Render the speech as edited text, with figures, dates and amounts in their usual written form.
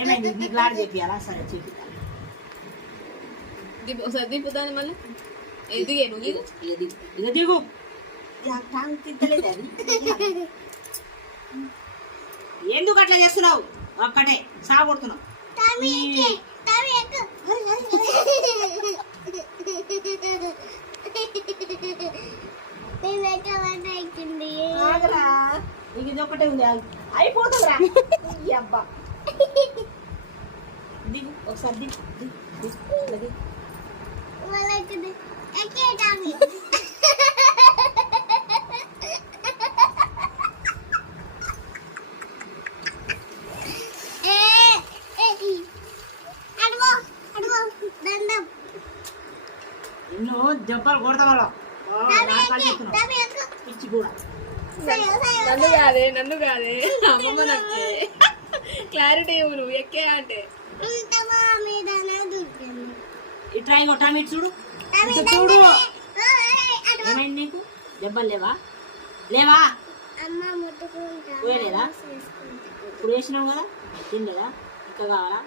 ఏమైంది నీకు లాడ్ చెప్పియాలా? సరే చెప్పి ఒకసారి దింపుతాను మళ్ళీ దిగే నువ్వు దిగు ఇక దిగు తింటలేదు అది. ఎందుకు అట్లా చేస్తున్నావు? ఒక్కటే సాగొడుతున్నావు. నీకు ఇది ఒక్కటే ఉంది అయిపోతుందిరా. అబ్బా దిగు ఒకసారి దిగు దిగు ఎన్నో దెబ్బలు కొడతావాళ్ళ పిచ్చి కూడా. నన్ను కాదే అమ్మమ్మ నచ్చే క్లారిటీ ఇవ్వు నువ్వు ఎక్కే అంటే ఇట్లా ఇంకో టమాటో చూడు చూడు. ఏమైంది నీకు? దెబ్బలు లేవా? లేవా? పోయలేదా? ఇప్పుడు వేసినావు కదా తినలేదా? ఇంకా కావాలా?